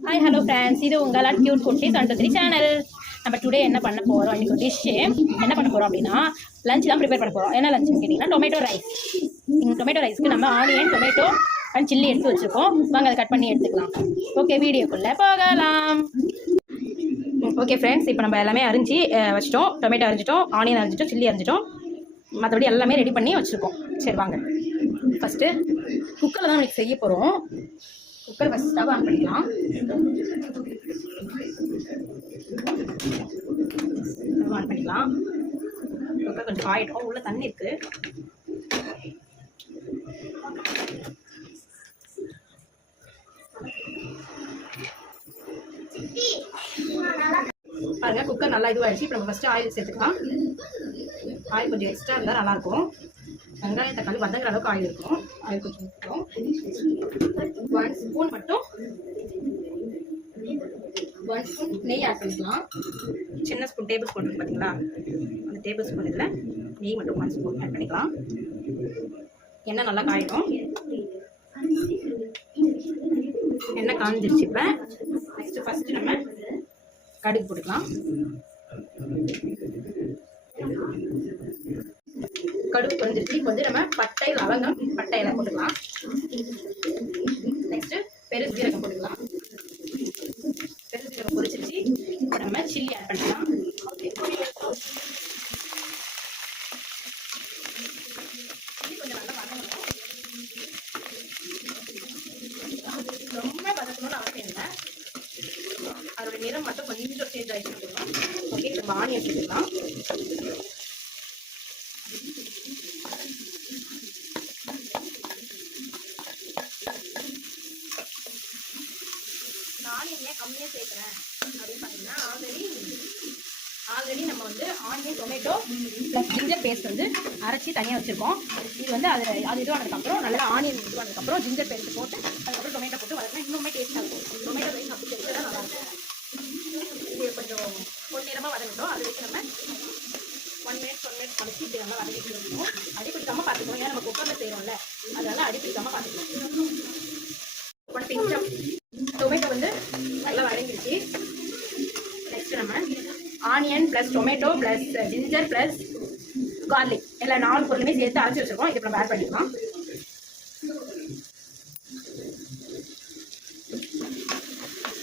Hi hello friends, இது உங்களால் cute குட்டீஸ் அண்ட் 3 சேனல். நம்ம டுடே என்ன பண்ண போகிறோம், இன்றைக்கி டிஷ்ஷு என்ன பண்ண போகிறோம் அப்படின்னா லஞ்ச் தான் ப்ரிப்பேர் பண்ண போகிறோம். என்ன லஞ்சுன்னு கேட்டிங்கன்னா டொமேட்டோ ரைஸ். டொமேட்டோ ரைஸ்க்கு நம்ம ஆனியன், டொமேட்டோ அண்ட் சில்லி எடுத்து வச்சுருக்கோம். வாங்க அதை கட் பண்ணி எடுத்துக்கலாம். ஓகே, வீடியோக்குள்ளே போகலாம். ஓகே ஃப்ரெண்ட்ஸ், இப்போ நம்ம எல்லாமே அரிஞ்சு வச்சிட்டோம். டொமேட்டோ அரிஞ்சிட்டோம், ஆனியன் அரிஞ்சிட்டோம், சில்லி அரிஞ்சிட்டோம், மற்றபடி எல்லாமே ரெடி பண்ணி வச்சுருக்கோம். சரி வாங்க, ஃபஸ்ட்டு குக்கரில் தான் நம்மளுக்கு செய்ய போகிறோம். குக்கர் ஃபஸ்ட் ஸ்டவ் ஆன் பண்ணிக்கலாம். ஆன் பண்ணிக்கலாம். குக்கர் கொஞ்சம் ஆயிடும், உள்ள தண்ணி இருக்கு. பாருங்க, குக்கர் நல்லா இதுவாகிடுச்சு. இப்போ நம்ம ஃபஸ்ட்டு ஆயில் சேர்த்துக்கலாம். ஆயில் கொஞ்சம் எக்ஸ்ட்ரா இருந்தால் நல்லாயிருக்கும். வெங்காயம் தக்காளி வதங்குற அளவுக்கு ஆயில் இருக்கும். ஆயில் கொஞ்சம் ஊற்றிடும். 1 ஸ்பூன் மட்டும் 1 ஸ்பூன் நெய் ஆட் பண்ணிக்கலாம். சின்ன ஸ்பூன் டேபிள் ஸ்பூன் இருக்குது பார்த்தீங்களா, அந்த டேபிள் ஸ்பூன் இதில் நெய் மட்டும் 1 ஸ்பூன் ஆட் பண்ணிக்கலாம். எண்ணெய் நல்லா காயிடும். எண்ணெய் காஞ்சிருச்சு. இப்போ ஃபஸ்ட்டு நம்ம கடுகு போட்டுக்கலாம். கடுகு குறைஞ்சிருச்சு. இப்போ வந்து நம்ம பட்டை, லவங்கம், பட்டையெல்லாம் போட்டுக்கலாம். நெக்ஸ்ட்டு பெருஞ்சீரகம் போட்டுக்கலாம். பெருஞ்சீரகம் பொரிச்சிருச்சு. இப்போ நம்ம சில்லி ஆட் பண்ணிக்கலாம். சில்லி கொஞ்சம் நல்லா வதங்கணும். ரொம்ப வதக்கணும்னு அவசியம் இல்லை. அதோட நிறம் மட்டும் கொஞ்சம் சேஞ்ச் ஆகிட்டு இருக்கணும். ஓகே, நம்ம ஆனியன் சேர்த்துக்கலாம். ஆனியன் ஏன் கம்மியாக சேர்க்குறேன் அப்படின்னு பார்த்தீங்கன்னா, ஆல்ரெடி நம்ம வந்து onion, tomato plus ginger paste வந்து அரைச்சி தனியாக வச்சுருக்கோம். இது வந்து அது இதுவானதுக்கப்புறம் நல்லா ஆனியன் இதுவானதுக்கப்புறம் ஜிஞ்சர் பேஸ்ட் போட்டு அதுக்கப்புறம் டொமேட்டோ போட்டு வளர்க்கணும். இன்னுமே டேஸ்ட்டாக இருக்கும். டொமேட்டோ ரைஸ் அப்படி தெரிஞ்சு தான் நல்லாயிருக்கும். இது கொஞ்சம் பொன்னிறமாக வதங்கட்டும். அது வச்சு நம்ம 1 மினிட் கழிச்சு இப்படி நல்லா வதக்கிட்டு இருக்கணும். அடி பிடிக்காமல் பார்த்துக்கணும். ஏன்னா நம்ம குக்கரில் செய்கிறோம்ல, அதனால் அடி பிடிக்காமல் பார்த்துக்கணும். 1 பிஞ்ச் டொமேட்டோ வந்து நல்லா வதங்கிடுச்சு. நெக்ஸ்ட் நம்ம onion plus tomato plus ginger plus garlic எல்லா 4 பொருளுமே சேர்த்து அரைச்சி வச்சுருக்கோம். இப்போ நம்ம ஆட் பண்ணிக்கலாம்.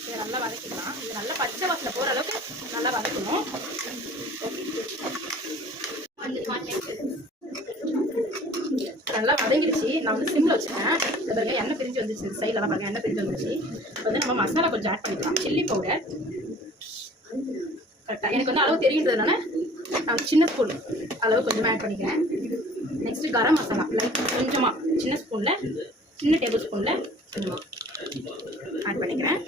இதை நல்லா வதக்கிக்கலாம். இது நல்லா பச்சை வாசனை போகிற அளவுக்கு நல்லா வதக்கணும். நல்லா வதங்கிடுச்சு. நான் வந்து சிம்மில் வச்சுருக்கேன். இந்த பாருங்க எண்ணெய் பிரிஞ்சு வந்துச்சு. சைட்லலாம் பாருங்க எண்ணெய் பிரிஞ்சு வந்துச்சு. இப்போ வந்து நம்ம மசாலா கொஞ்சம் ஆட் பண்ணிக்கலாம். சில்லி பவுடர் கரெக்டாக எனக்கு வந்து அளவு தெரியுன்றதுனால நான் சின்ன ஸ்பூன் அளவு கொஞ்சமாக ஆட் பண்ணிக்கிறேன். நெக்ஸ்ட்டு கரம் மசாலா லைட் கொஞ்சமாக சின்ன டேபிள் ஸ்பூனில் கொஞ்சமாக ஆட் பண்ணிக்கிறேன்.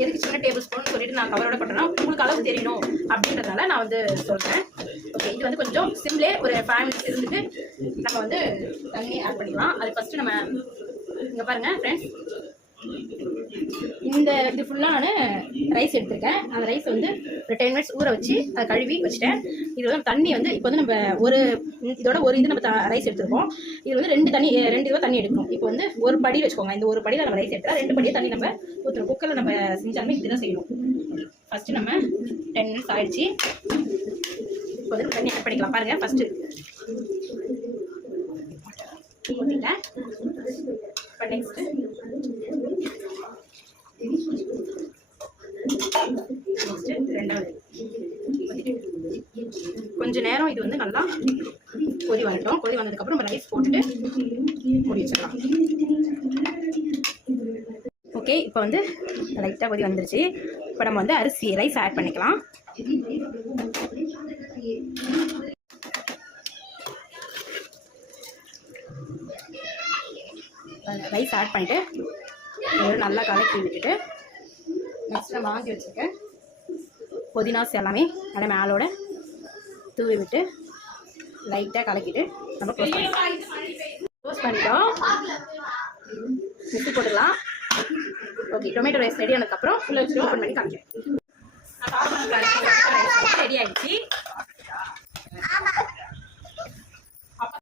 எதுக்கு சின்ன டேபிள் ஸ்பூன் சொல்லிட்டு நான் கவரோட பண்ணுறேன்னா, உங்களுக்கு அளவு தெரியணும் அப்படின்றதுனால நான் வந்து சொல்கிறேன். ஓகே, இது வந்து கொஞ்சம் சிம்லே ஒரு 5 மினிட்ஸ் இருந்துட்டு நம்ம வந்து தண்ணி ஆட் பண்ணிக்கலாம். அது ஃபஸ்ட்டு நம்ம இங்கே பாருங்கள் ஃப்ரெண்ட்ஸ், இது ஃபுல்லாக நான் ரைஸ் எடுத்திருக்கேன். அந்த ரைஸ் வந்து ஒரு 10 மினிட்ஸ் ஊற வச்சு அதை கழுவி வச்சுட்டேன். இது வந்து தண்ணி வந்து இப்போ வந்து நம்ம இதோட ஒரு இது நம்ம ரைஸ் எடுத்துருக்கோம். இது வந்து 2 இதுவாக தண்ணி எடுக்கணும். இப்போ வந்து ஒரு படி வச்சுக்கோங்க. இந்த ஒரு படியில் நம்ம ரைஸ் எடுத்தால் 2 படியை தண்ணி நம்ம ஊற்றணும். குக்கரில் நம்ம செஞ்சாலுமே இதுதான் செய்யணும். ஃபஸ்ட்டு நம்ம 10 மினிட்ஸ் ஆகிடுச்சு. இப்போ வந்து தண்ணி ஆட் பண்ணிக்கலாம். பாருங்கள், ஃபஸ்ட்டு ஊற்றிட்டேன். இப்போ நெக்ஸ்ட்டு ரெண்டாவது கொஞ்ச நேரம் இது வந்து நல்லா கொதி வரட்டும். கொதி வந்ததுக்கப்புறம் நம்ம ரைஸ் போட்டுட்டு மூடி வச்சிடலாம். ஓகே, இப்போ வந்து லைட்டாக கொதி வந்துருச்சு. இப்போ நம்ம வந்து ரைஸ் ஆட் பண்ணிக்கலாம். ரைஸ் ஆட் பண்ணிவிட்டு நல்லா கலக்கி விட்டுட்டு நெக்ஸ்ட் நம்ம வாங்கி வச்சுருக்கேன் புதினாஸ் எல்லாமே நல்லா மேலோட தூவி விட்டு லைட்டாக கலக்கிட்டு நம்ம க்ளோஸ் பண்ணிட்டோம். மிக்ஸி போட்டுக்கலாம். ஓகே, டொமேட்டோ ரைஸ் ரெடி ஆனதுக்கப்புறம் ஃபுல்லாக வச்சு ஓப்பன் பண்ணி காமிக்கிறேன். ரெடி ஆகிடுச்சு.